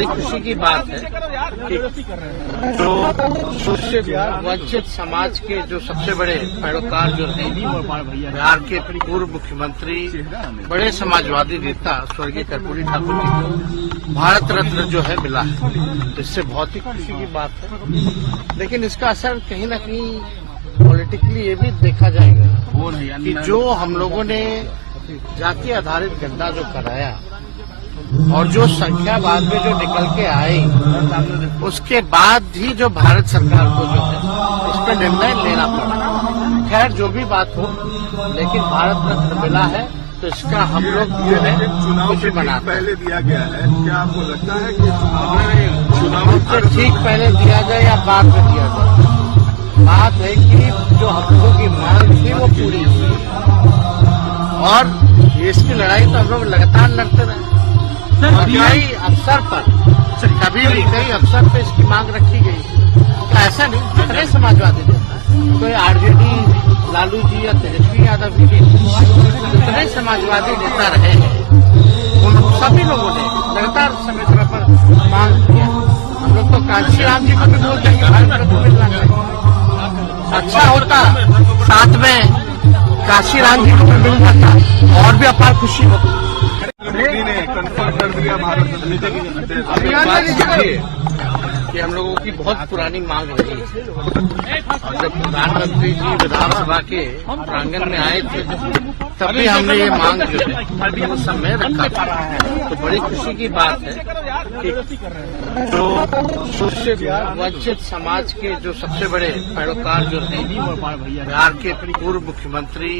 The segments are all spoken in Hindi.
बड़ी खुशी की बात है कि जो शोषित वंचित समाज के जो सबसे बड़े पैरोकार जो हैं बिहार के पूर्व मुख्यमंत्री बड़े समाजवादी नेता स्वर्गीय कर्पूरी ठाकुर जी को भारत रत्न जो है मिला है, तो इससे बहुत ही खुशी की बात है। लेकिन इसका असर कहीं न कहीं पॉलिटिकली ये भी देखा जाएगा कि जो हम लोगों ने जाति आधारित गणना जो कराया और जो संख्या बाद में जो निकल के आई, उसके बाद ही जो भारत सरकार को जो है इस पर निर्णय लेना पड़ा। खैर जो भी बात हो, लेकिन भारत रत्न मिला है तो इसका हम लोग जो है खुशी मनाते हैं। पहले दिया गया है, क्या आपको लगता है कि चुनाव से ठीक पहले दिया जाए या बाद में दिया जाए? बात है कि जो हम लोगों की मांग थी वो पूरी हुई और इसकी लड़ाई तो हम लोग लगातार लड़ते रहे। कई अवसर पर कभी भी कई अवसर पर इसकी मांग रखी गई। तो ऐसा नहीं, जितने समाजवादी नेता, कोई आरजेडी लालू जी या तेजस्वी यादव जी, जितने समाजवादी नेता रहे हैं उन सभी लोगों ने लगातार समय समय पर मांग किया। हम लोग तो कांशीराम जी को भी बोलते हैं कि भारत रत्न मिलना चाहिए। अच्छा होता साथ में काशीराम जी को भी मिल जाता और भी अपार खुशी होती। मोदी ने कंफर्म कर दिया भारत रत्न कि हम लोगों की बहुत पुरानी मांग रही है। जब प्रधानमंत्री जी विधानसभा के प्रांगण में आए थे तभी हमने ये मांग जो है वो समय रखा था। तो बड़ी खुशी की बात है कि जो शोषित वंचित समाज के जो सबसे बड़े पैरोकार जो हैं बिहार के पूर्व मुख्यमंत्री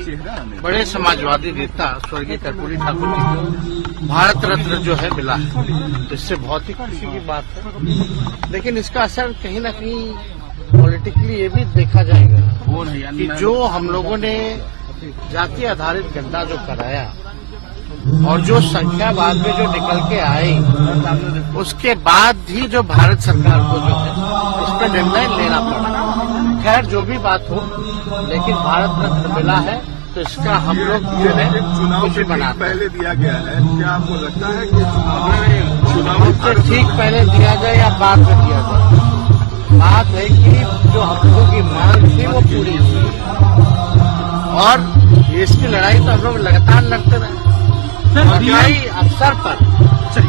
बड़े समाजवादी नेता स्वर्गीय कर्पूरी ठाकुर जी को भारत रत्न जो है मिला है, तो इससे बहुत ही खुशी की बात है। लेकिन इसका असर कहीं न कहीं पॉलिटिकली ये भी देखा जाएगा कि जो हम लोगों ने जाति आधारित गणना जो कराया और जो संख्या बाद में जो निकल के आई, उसके बाद ही जो भारत सरकार को जो है इस पर निर्णय लेना पड़ा। खैर जो भी बात हो, लेकिन भारत रत्न मिला है तो इसका हम लोग जो है खुशी मनाते हैं। पहले दिया गया है, क्या आपको लगता है कि चुनाव से ठीक पहले दिया जाए या बाद में दिया जाए? बात है कि जो हम लोगों की मांग थी वो पूरी हुई और इसकी लड़ाई तो हम लोग लगातार लड़ते रहे। कई अवसर पर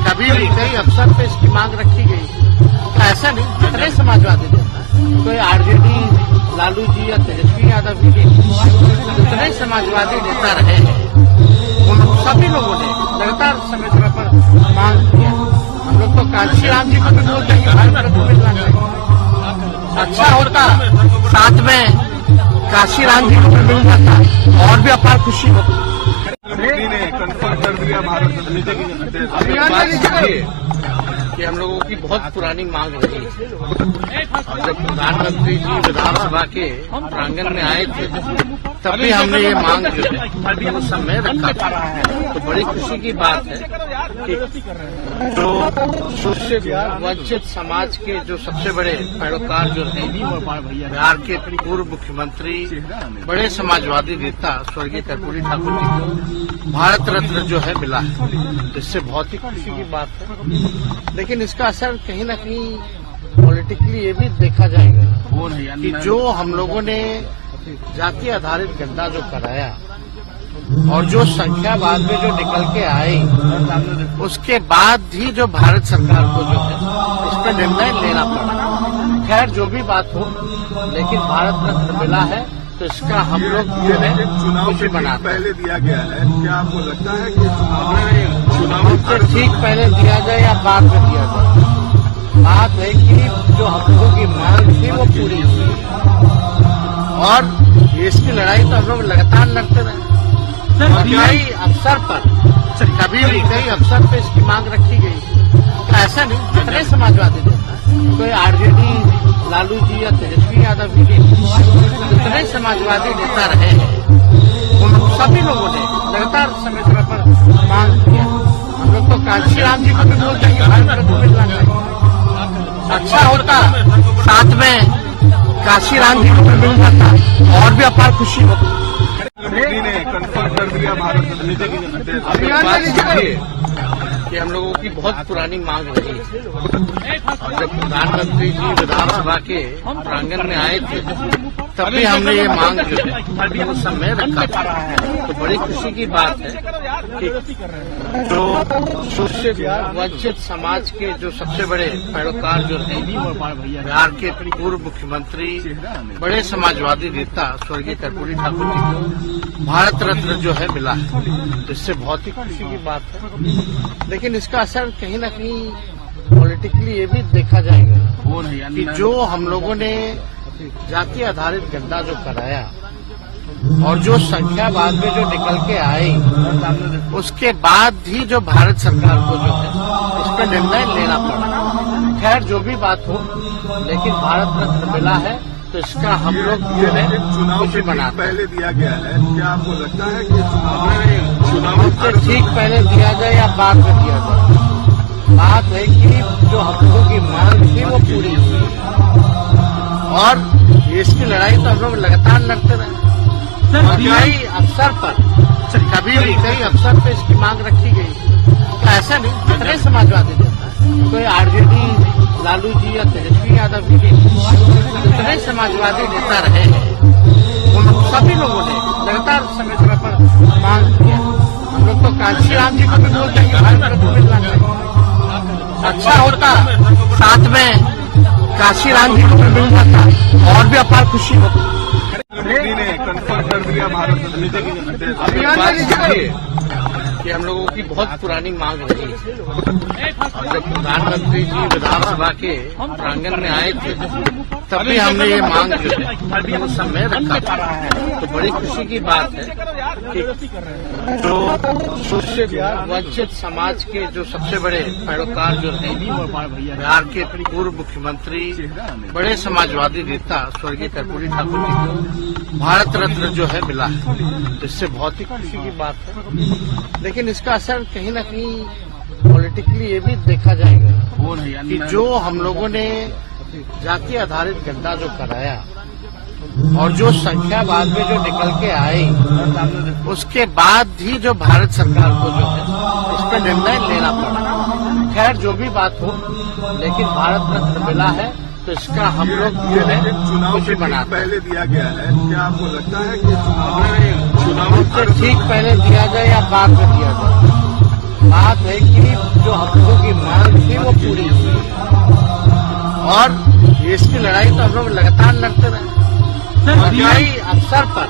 कभी भी कई अवसर पर इसकी मांग रखी गई। तो ऐसा नहीं, जितने समाजवादी नेता, कोई आरजेडी लालू जी या तेजस्वी यादव जी, जितने समाजवादी नेता रहे हैं उन सभी लोगों ने लगातार समय समय पर मांग किया। हम लोग तो कांशीराम जी को भी बोलते हैं कि भारत रत्न मिलना चाहिए। अच्छा होता साथ में काशीराम जी को भी मिल जाता और भी अपार खुशी होती। मोदी ने कंफर्म कर दिया भारत रत्न कि हम लोगों की बहुत पुरानी मांग रही है। जब प्रधानमंत्री जी विधानसभा के प्रांगण में आए थे तभी हमने ये मांग जो है वो समय रखा था। तो बड़ी खुशी की बात है कि जो शोषित वंचित समाज के जो सबसे बड़े पैरोकार जो हैं बिहार के पूर्व मुख्यमंत्री बड़े समाजवादी नेता स्वर्गीय कर्पूरी ठाकुर जी को भारत रत्न जो है मिला है, तो इससे बहुत ही खुशी की बात है। लेकिन इसका असर कहीं न कहीं पॉलिटिकली ये भी देखा जाएगा कि जो हम लोगों ने जाति आधारित गणना जो कराया और जो संख्या बाद में जो निकल के आई, उसके बाद ही जो भारत सरकार को जो है इस पर निर्णय लेना पड़ा। खैर जो भी बात हो, लेकिन भारत रत्न मिला है तो इसका हम लोग जो है खुशी मनाते हैं। पहले दिया गया है, क्या आपको लगता है कि चुनाव से ठीक पहले दिया जाए या बाद में दिया जाए? बात है कि जो हम लोगों की मांग थी वो पूरी हुई और इसकी लड़ाई तो हम लोग लगातार लड़ते रहे। कई अवसर पर कभी भी कई अवसर पर इसकी मांग रखी गई। तो ऐसा नहीं, जितने समाजवादी नेता, कोई आरजेडी लालू जी या तेजस्वी यादव जी, जितने समाजवादी नेता रहे हैं उन सभी लोगों ने लगातार समय समय पर मांग किया। हम लोग तो कांशीराम जी को भी बोलते हैं कि भारत रत्न मिलना चाहिए। अच्छा होता साथ में काशीराम जी को भी मिल जाता और भी अपार खुशी होती। मोदी ने कंफर्म कर दिया भारत रत्न कि हम लोगों की बहुत पुरानी मांग रही है। और जब प्रधानमंत्री जी विधानसभा के प्रांगण में आए थे तभी हमने ये मांग जो है उस समय रखा था। तो बड़ी खुशी की बात है कि जो शोषित वंचित समाज के जो सबसे बड़े पैरोकार जो हैं बिहार के पूर्व मुख्यमंत्री बड़े समाजवादी नेता स्वर्गीय कर्पूरी ठाकुर जी को भारत रत्न जो है मिला है, तो इससे बहुत ही खुशी की बात है। लेकिन इसका असर कहीं न कहीं पॉलिटिकली ये भी देखा जाएगा कि जो हम लोगों ने जाति आधारित गणना जो कराया और जो संख्या बाद में जो निकल के आई, उसके बाद ही जो भारत सरकार को जो है इस पर निर्णय लेना पड़ा। खैर जो भी बात हो, लेकिन भारत रत्न मिला है तो इसका हम लोग जो है खुशी मनाते हैं। पहले दिया गया है, क्या आपको लगता है कि चुनाव से ठीक पहले दिया जाए या बाद में दिया जाए? बात है कि जो हम लोगों की मांग थी वो पूरी हुई और इसकी लड़ाई तो हम लोग लगातार लड़ते रहे। कई अवसर पर कभी भी कई अवसर पर इसकी मांग रखी गई। तो ऐसा नहीं, जितने समाजवादी नेता, कोई आरजेडी लालू जी या तेजस्वी यादव जी, जितने समाजवादी नेता रहे हैं उन सभी लोगों ने लगातार समय समय पर मांग किया। हम लोग तो कांशीराम जी को भी बोलते हैं कि भारत रत्न मिलना चाहिए। अच्छा होता साथ में कांशीराम जी को भी मिल जाता और भी अपार खुशी होती। मोदी ने कंफर्म कर दिया भारत रत्न। अभी बात कीजिए कि हम लोगों की बहुत पुरानी मांग रही है। और जब प्रधानमंत्री जी विधानसभा के प्रांगण में आए थे तभी हमने ये मांग जो है उस समय रखा था। तो बड़ी खुशी की बात है कि जो शोषित वंचित समाज के जो सबसे बड़े पैरोकार जो हैं बिहार के पूर्व मुख्यमंत्री बड़े समाजवादी नेता स्वर्गीय कर्पूरी ठाकुर जी को भारत रत्न जो है मिला है, तो इससे बहुत ही खुशी की बात है। लेकिन इसका असर कहीं न कहीं पॉलिटिकली ये भी देखा जाएगा कि जो हम लोगों ने जाति आधारित गणना जो कराया और जो संख्या बाद में जो निकल के आई, उसके बाद ही जो भारत सरकार को जो है इस पर निर्णय लेना पड़ा। खैर जो भी बात हो, लेकिन भारत रत्न मिला है तो इसका हम लोग जो है खुशी मनाते हैं। पहले दिया गया है, क्या आपको लगता है कि चुनाव से ठीक पहले दिया जाए या बाद में दिया जाए? बात है कि जो हम लोगों की मांग थी वो पूरी हुई और इसकी लड़ाई तो हम लोग लगातार लड़ते रहे। कई अवसर पर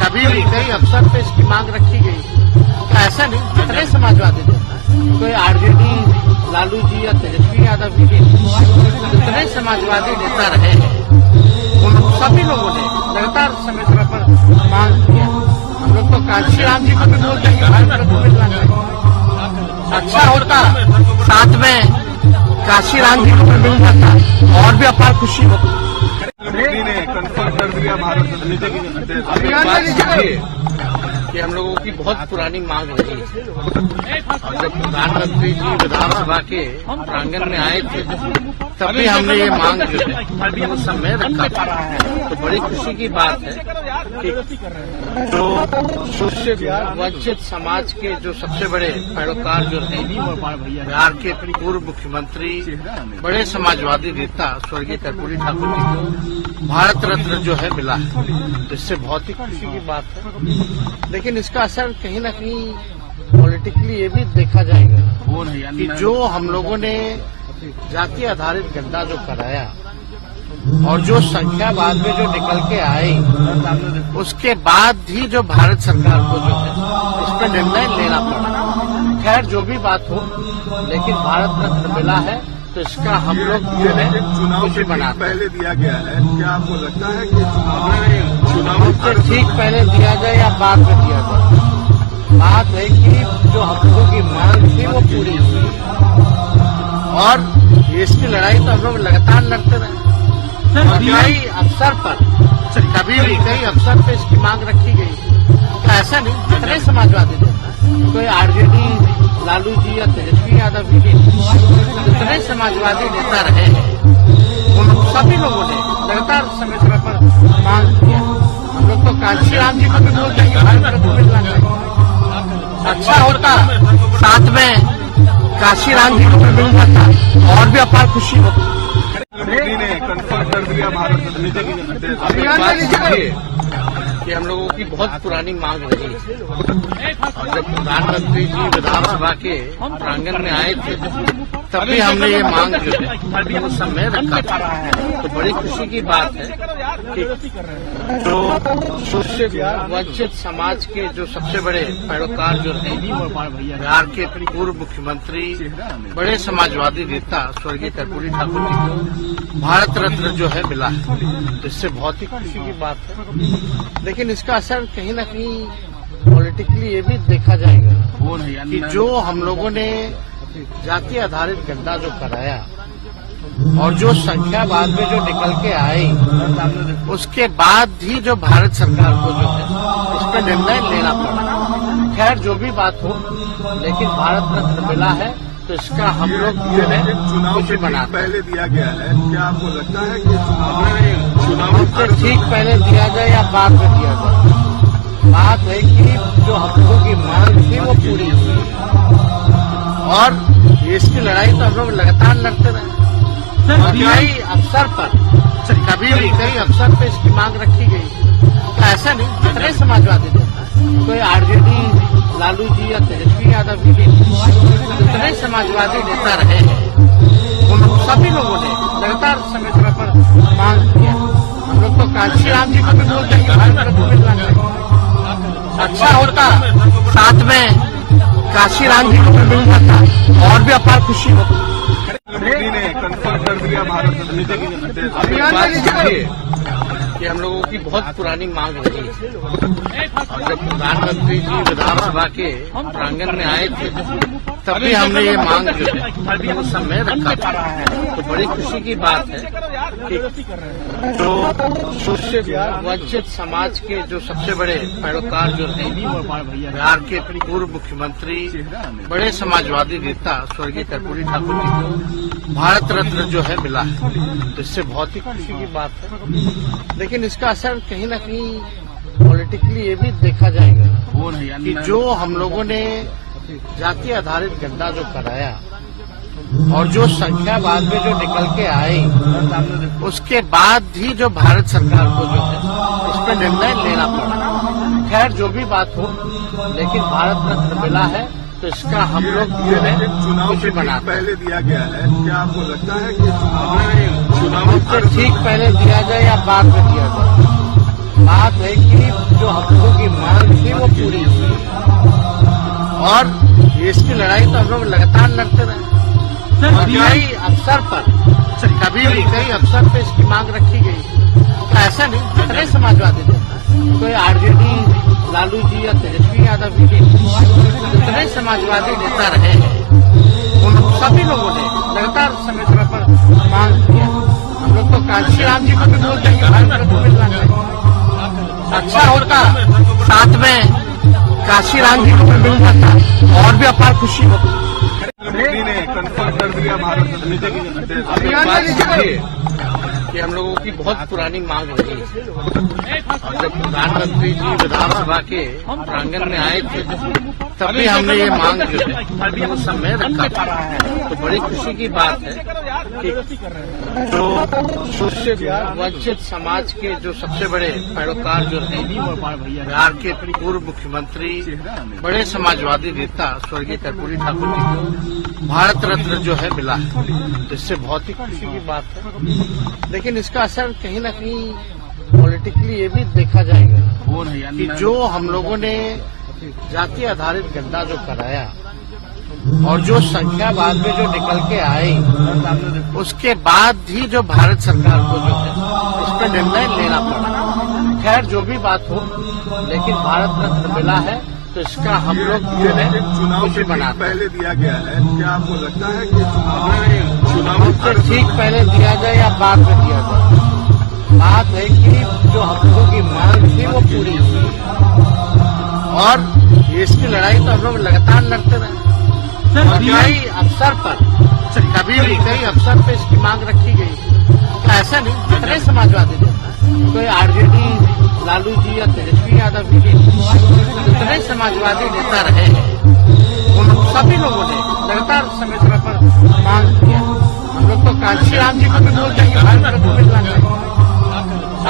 कभी भी कई अवसर पर इसकी मांग रखी गई। तो ऐसा नहीं, जितने समाजवादी नेता, कोई आरजेडी लालू जी या तेजस्वी यादव जी, जितने समाजवादी नेता रहे हैं उन सभी लोगों ने लगातार समय समय पर मांग किया। हम लोग तो कांशीराम जी को भी बोलते हैं कि भारत रत्न मिलना चाहिए। अच्छा होता साथ में कांशीराम जी को भी मिल जाता और भी अपार खुशी होती। मोदी ने कंफर्म कर दिया भारत रत्न। अभी बात कीजिए कि हम लोगों की बहुत पुरानी मांग रही है। और जब प्रधानमंत्री जी विधानसभा के प्रांगण में आए थे तभी हमने ये मांग जो है उस समय रखा था। तो बड़ी खुशी की बात है कि जो शोषित वंचित समाज के जो सबसे बड़े पैरोकार जो हैं बिहार के पूर्व मुख्यमंत्री बड़े समाजवादी नेता स्वर्गीय कर्पूरी ठाकुर जी को भारत रत्न जो है मिला है, तो इससे बहुत ही खुशी की बात है। लेकिन इसका असर कहीं न कहीं पॉलिटिकली ये भी देखा जाएगा कि जो हम लोगों ने जाति आधारित गणना जो कराया और जो संख्या बाद में जो निकल के आई, उसके बाद ही जो भारत सरकार को जो है इस पर निर्णय लेना पड़ा। खैर जो भी बात हो, लेकिन भारत रत्न मिला है तो इसका हम लोग जो है खुशी मनाते हैं। पहले दिया गया है, क्या आपको लगता है कि चुनाव से ठीक पहले दिया जाए या बाद में दिया जाए? बात है कि जो हम लोगों की मांग थी वो पूरी हुई और इसकी लड़ाई तो हम लोग लगातार लड़ते रहे। कई अवसर पर कभी भी कई अवसर पर इसकी मांग रखी गई। तो ऐसा नहीं, जितने समाजवादी नेता, कोई आरजेडी लालू जी या तेजस्वी यादव जी, जितने समाजवादी नेता रहे हैं उन सभी लोगों ने लगातार समय समय पर मांग किया। हम लोग तो कांशीराम जी को भी बोलते हैं कि भारत रत्न मिलना चाहिए। अच्छा होता साथ में काशीराम जी को मैं मिलूंगा था और भी अपार खुशी हो। मोदी ने कंफर्म कर दिया भारत कि हम लोगों की बहुत पुरानी मांग रही है। जब प्रधानमंत्री जी विधानसभा के प्रांगण में आए थे तभी हमने ये मांग जो है उस समय रखा था। तो बड़ी खुशी की बात है कि जो शोषित वंचित समाज के जो सबसे बड़े पैरोकार जो हैं बिहार के पूर्व मुख्यमंत्री बड़े समाजवादी नेता स्वर्गीय कर्पूरी ठाकुर जी को भारत रत्न जो है मिला है, जिससे बहुत ही खुशी की बात है। लेकिन इसका असर कहीं न कहीं पॉलिटिकली ये भी देखा जाएगा कि जो हम लोगों ने जाति आधारित गणना जो कराया और जो संख्या बाद में जो निकल के आई, उसके बाद ही जो भारत सरकार को जो है इस पर निर्णय लेना पड़ा। खैर जो भी बात हो, लेकिन भारत रत्न मिला है तो इसका हम लोग जो है चुनाव से पहले दिया गया है। क्या आपको लगता है कि चुनाव से ठीक पहले दिया जाए या बाद में दिया जाए? बात है कि जो हम लोगों की मांग थी वो पूरी हुई और इसकी लड़ाई तो हम लोग लगातार लड़ते रहे। कई अवसर पर कभी भी कई अवसर पर इसकी मांग रखी गई। तो ऐसा नहीं, जितने समाजवादी नेता, कोई आरजेडी लालू जी या तेजस्वी यादव जी जितने समाजवादी नेता रहे हैं उन सभी लोगों ने लगातार समय समय पर मांग किया। हम लोग तो काशीराम जी को भी बोलते हैं कि भारत रत्न मिलना चाहिए। अच्छा होता साथ में काशीराम जी को भी मिलूंगा था और भी अपार खुशी हो। मोदी ने कंफर्म कर दिया भारत कि हम लोगों की बहुत पुरानी मांग रही है। जब प्रधानमंत्री जी विधानसभा के प्रांगण में आए थे तभी हमने ये मांग जो है उस समय रखा था। तो बड़ी खुशी की बात है कि जो शोषित वंचित समाज के जो सबसे बड़े पैरोकार जो हैं बिहार के पूर्व मुख्यमंत्री बड़े समाजवादी नेता स्वर्गीय कर्पूरी ठाकुर जी को भारत रत्न जो है मिला है, जिससे बहुत ही खुशी की बात है। लेकिन इसका असर कहीं न कहीं पॉलिटिकली ये भी देखा जाएगा कि जो हम लोगों ने जाति आधारित गणना जो कराया और जो संख्या बाद में जो निकल के आई, उसके बाद ही जो भारत सरकार को जो है इस पर निर्णय लेना पड़ा। खैर जो भी बात हो, लेकिन भारत रत्न मिला है तो इसका हम लोग जो है चुनाव से पहले दिया गया है। क्या आपको लगता है कि चुनाव से ठीक पहले दिया जाए या बाद में दिया जाए? बात है कि जो हम लोगों की मांग थी वो पूरी हुई और इसकी लड़ाई तो हम लोग लगातार लड़ते रहे। कई अवसर पर कभी भी कई अवसर पर इसकी मांग रखी गई। तो ऐसा नहीं, जितने समाजवादी नेता, कोई आरजेडी लालू जी या तेजस्वी यादव जी जितने समाजवादी नेता रहे हैं उन सभी लोगों ने लगातार समय समय पर मांग किया। हम लोग तो काशीराम जी को भी बोलते हैं कि भारत रत्न मिलना चाहिए। अच्छा होता साथ में काशीराम जी को भी मिलूंगा था और भी अपार खुशी हो। मोदी ने कंफर्म कर दिया भारत कि हम लोगों की बहुत पुरानी मांग रही है। जब प्रधानमंत्री जी विधानसभा के प्रांगण में आए थे तभी हमने ये मांग जो है उस समय रखा था। तो बड़ी खुशी की बात है कि जो शोषित वंचित समाज के जो सबसे बड़े पैरोकार जो हैं बिहार के पूर्व मुख्यमंत्री बड़े समाजवादी नेता स्वर्गीय कर्पूरी ठाकुर जी को भारत रत्न जो है मिला है, जिससे बहुत ही खुशी की बात है। लेकिन इसका असर कहीं न कहीं पॉलिटिकली ये भी देखा जाएगा कि जो हम लोगों ने जाति आधारित गणना जो कराया और जो संख्या बाद में जो निकल के आई, उसके बाद ही जो भारत सरकार को जो है इस पर निर्णय लेना पड़ा। खैर जो भी बात हो, लेकिन भारत रत्न मिला है तो इसका हम लोग जो है चुनाव से पहले दिया गया है। क्या आपको लगता है कि चुनाव से ठीक पहले दिया जाए या बाद में दिया जाए? बात है कि जो हम लोगों की मांग थी वो पूरी हुई और इसकी लड़ाई तो हम लोग लगातार लड़ते रहे। कई अवसर पर कभी भी कई अवसर पर इसकी मांग रखी गई। तो ऐसा नहीं, जितने समाजवादी नेता, कोई आरजेडी लालू जी या तेजस्वी यादव जी जितने समाजवादी नेता रहे हैं उन सभी लोगों ने लगातार समय समय पर मांग किया। हम लोग तो काशी राम जी को भी बोलते हैं कि भारत रत्न मिलना चाहिए।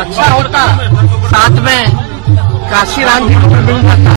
अच्छा होता साथ में काशी राम जी को भी मिलना था।